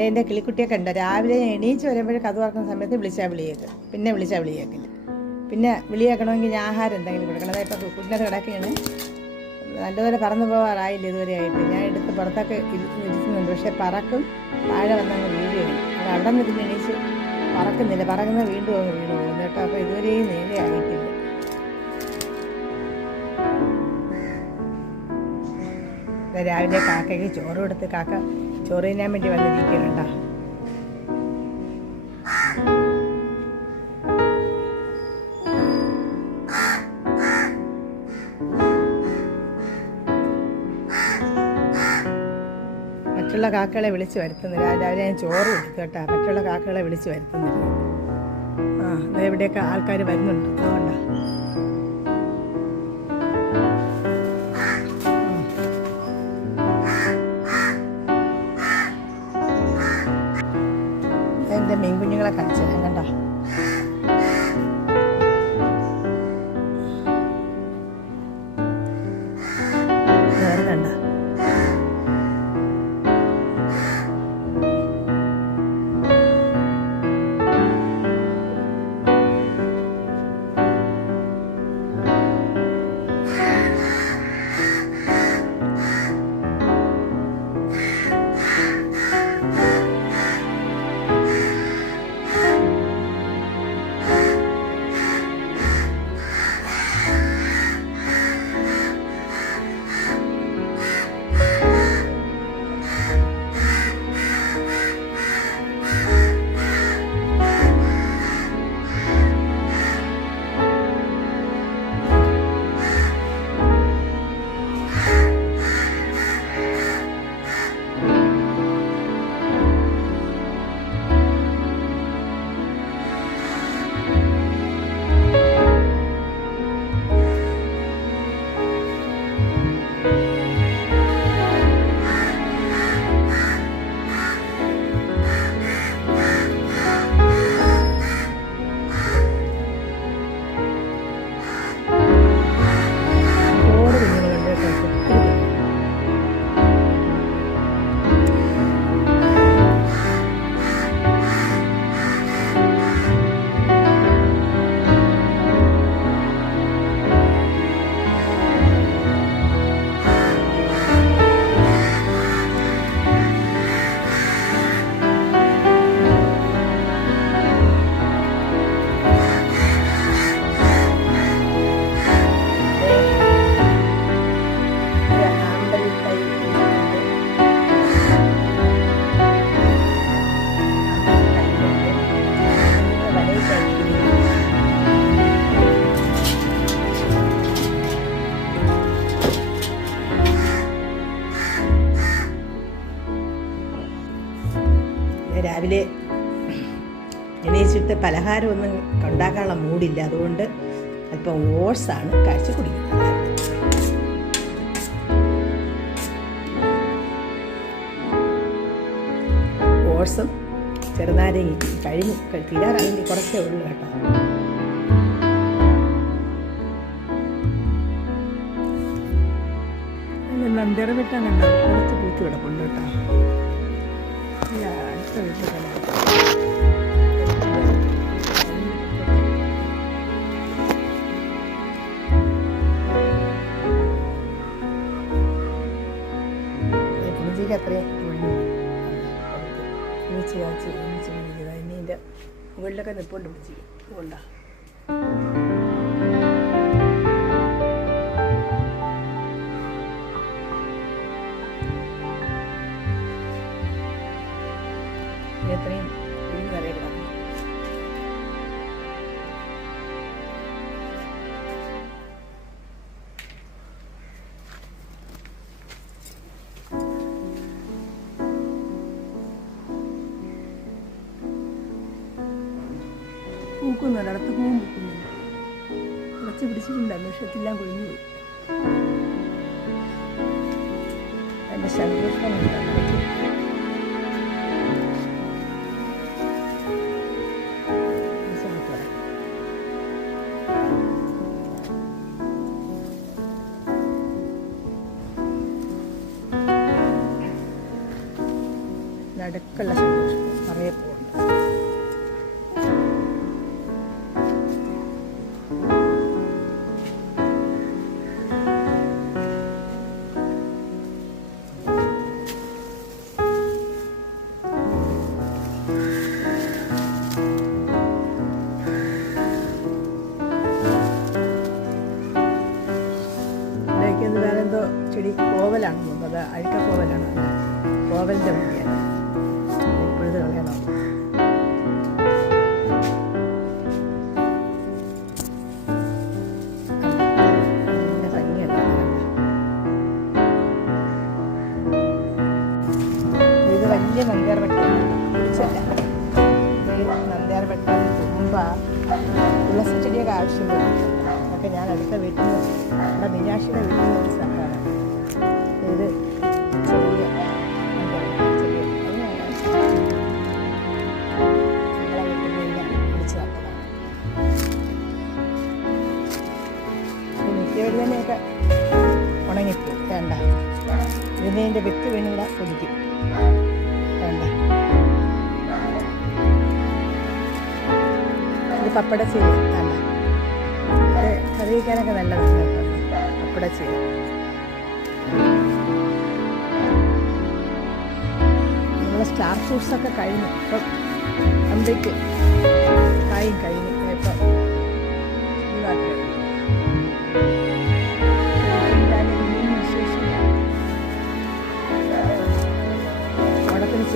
എന്റെ കിളിക്കുട്ടിയെ കണ്ട? രാവിലെ എണീച്ച് വരുമ്പോഴേ കഥ തുറക്കുന്ന സമയത്ത് വിളിച്ചാൽ വിളിയേക്ക്. പിന്നെ വിളിച്ചാൽ വിളിയേക്കില്ല പിന്നെ വിളിയേക്കണമെങ്കിൽ ഞാൻ ആഹാരം എന്തെങ്കിലും കൊടുക്കണം. അതായത് ഇപ്പോൾ കുട്ടിനകത്ത് കിടക്കുകയാണ്. നല്ലതുപോലെ പറന്നു പോകാറായില്ല ഇതുവരെ ആയിട്ട്. ഞാൻ എടുത്ത് പുറത്തൊക്കെ ഇരു- ഇരുത്തുന്നുണ്ട് പക്ഷേ പറക്കും. താഴെ വന്നങ്ങ് വീഴുകയാണ്. അത് അവിടെ നിന്ന് പിന്നെ എണീച്ച് പറക്കുന്നില്ല. പറക്കുന്ന വീണ്ടും അങ്ങ് വീണ് പോകുന്നു കേട്ടോ. അപ്പോൾ ഇതുവരെയും നേരെ ആയിട്ടില്ല. രാവിലെ കാക്കയ്ക്ക് ചോറ് കൊടുത്ത് കാക്ക ചോറ് തിന്നാൻ വേണ്ടി വന്നിരിക്കുന്നുണ്ടാ മറ്റുള്ള കാക്കകളെ വിളിച്ചു വരുത്തുന്നില്ല. രാവിലെ ഞാൻ ചോറ് കൊടുത്തു കേട്ടാ. മറ്റുള്ള കാക്കകളെ വിളിച്ച് വരുത്തുന്നില്ല. ആ ഇവിടെയൊക്കെ ആൾക്കാർ വരുന്നുണ്ട്. അതുകൊണ്ടാ എന്റെ മീൻകുഞ്ഞുങ്ങളെ കാണിച്ചു തരാം രാവിലെ എണീച്ചിട്ട് പലഹാരമൊന്നും ഉണ്ടാക്കാനുള്ള മൂടില്ല അതുകൊണ്ട് അല്പം ഓട്സാണ് കഴിച്ച് കുടിക്കുന്നത്. ഓട്സും ചെറുനാരങ്ങി കഴിഞ്ഞു തീരാറായി കുറച്ചേ ഉള്ളൂ കേട്ടോ. നന്ദിറവിട്ടാണുണ്ടോ കുറച്ച് പൂത്ത് കിടപ്പുണ്ട് കേട്ടോ. അത്രയും ഒന്നിച്ച് പിടിച്ചത് ഇനി ഇതിന്റെ മുകളിലൊക്കെ നിൽപ്പുണ്ട് ചെയ്യും അതുകൊണ്ടാ പൂക്കുന്നുണ്ട് അടുത്ത് പൂവും പൂക്കുന്നില്ല. കുറച്ച് പിടിച്ചിട്ടുണ്ട് എല്ലാം കൊഴിഞ്ഞു പോയി. എന്റെ ശംഖുഷ്ണമുണ്ട് നടുക്കുള്ള സന്തോഷം അത് അഴുക്ക കോവലാണ് കോവലിന്റെ മുടിയാണ് ഇപ്പോഴത്തെ കളയണം ഇത് അതൊക്കെ ഞാൻ അടുത്ത വീട്ടിൽ നമ്മുടെ മീനാക്ഷിയുടെ വീട്ടിൽ നിന്ന് സ്ഥലമാണ് ഇത് ഇതിന്റെ വിത്ത് വീണിവിടെ കുടിക്കും വേണ്ട ഇത് പപ്പടച്ചീര വേണ്ട അത് കറി വയ്ക്കാനൊക്കെ നല്ലതാണ് കേട്ടോ. ചീര. നമ്മളെ സ്റ്റാർ ഫ്രൂട്ട്സൊക്കെ കഴിഞ്ഞു. ഇപ്പം അമ്പയ്ക്ക് കായും കഴിഞ്ഞു. ഇപ്പം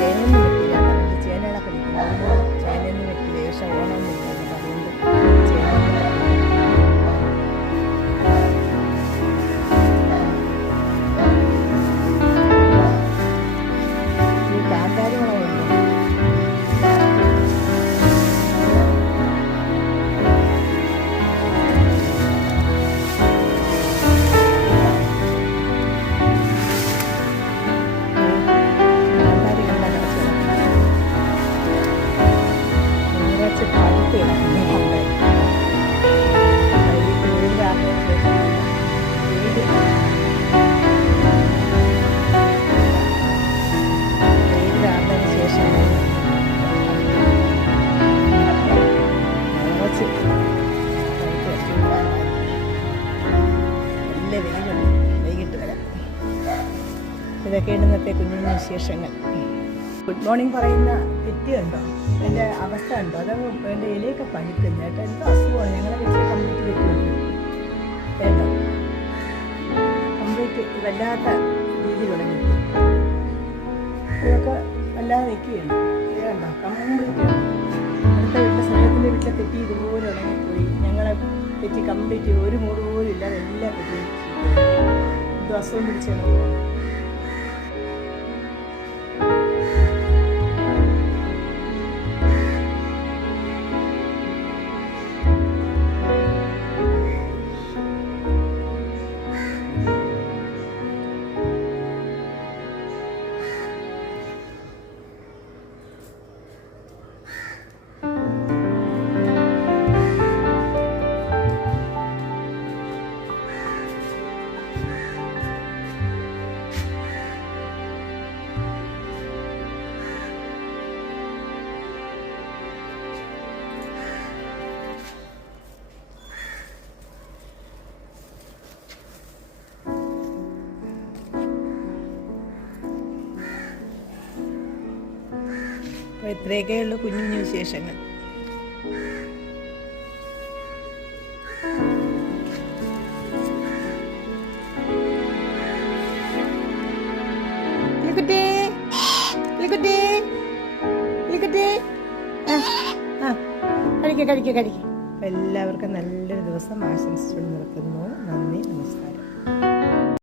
വെക്കില്ല. അതുകൊണ്ട് ചേനകളൊക്കെ നിൽക്കില്ല അതുകൊണ്ട് ചേനയൊന്നും വെക്കില്ല ഏകദേശം ഇതൊക്കെയാണ് ഇന്നത്തെ കുഞ്ഞുങ്ങൾ വിശേഷങ്ങൾ. ഗുഡ് മോർണിംഗ് പറയുന്ന തെറ്റ് എന്റെ അവസ്ഥ ഉണ്ടോ അത് എന്റെ ഇലയൊക്കെ പഠിക്കുന്നു കേട്ടോ എന്തോ അസുഖമാണ് ഞങ്ങളുടെ വീട്ടിൽ കംപ്ലീറ്റ് വെക്കുന്നു കേട്ടോ കംപ്ലീറ്റ് വല്ലാത്ത രീതി തുടങ്ങി. ഇതൊക്കെ വല്ലാതെ നിൽക്കുകയാണ്. ഇത് കണ്ടോ? കംപ്ലീറ്റ് അടുത്ത വീട്ടിലെ സ്നേഹത്തിന്റെ വീട്ടിലെ തെറ്റി ഇതുപോലെ ഉണങ്ങിപ്പോയി ഞങ്ങളെ തെറ്റി കംപ്ലീറ്റ് ഒരു മൂട് പോലും ഇല്ലാതെ എല്ലാം തെറ്റി എന്തോ അസുഖം പിടിച്ചാണ് അപ്പോൾ ഇത്രയൊക്കെ ഉള്ളൂ കുഞ്ഞു കുഞ്ഞു വിശേഷങ്ങൾ. എല്ലാവർക്കും നല്ലൊരു ദിവസം ആശംസിച്ചുകൊണ്ട് നിർത്തുന്നു. നന്ദി നമസ്കാരം.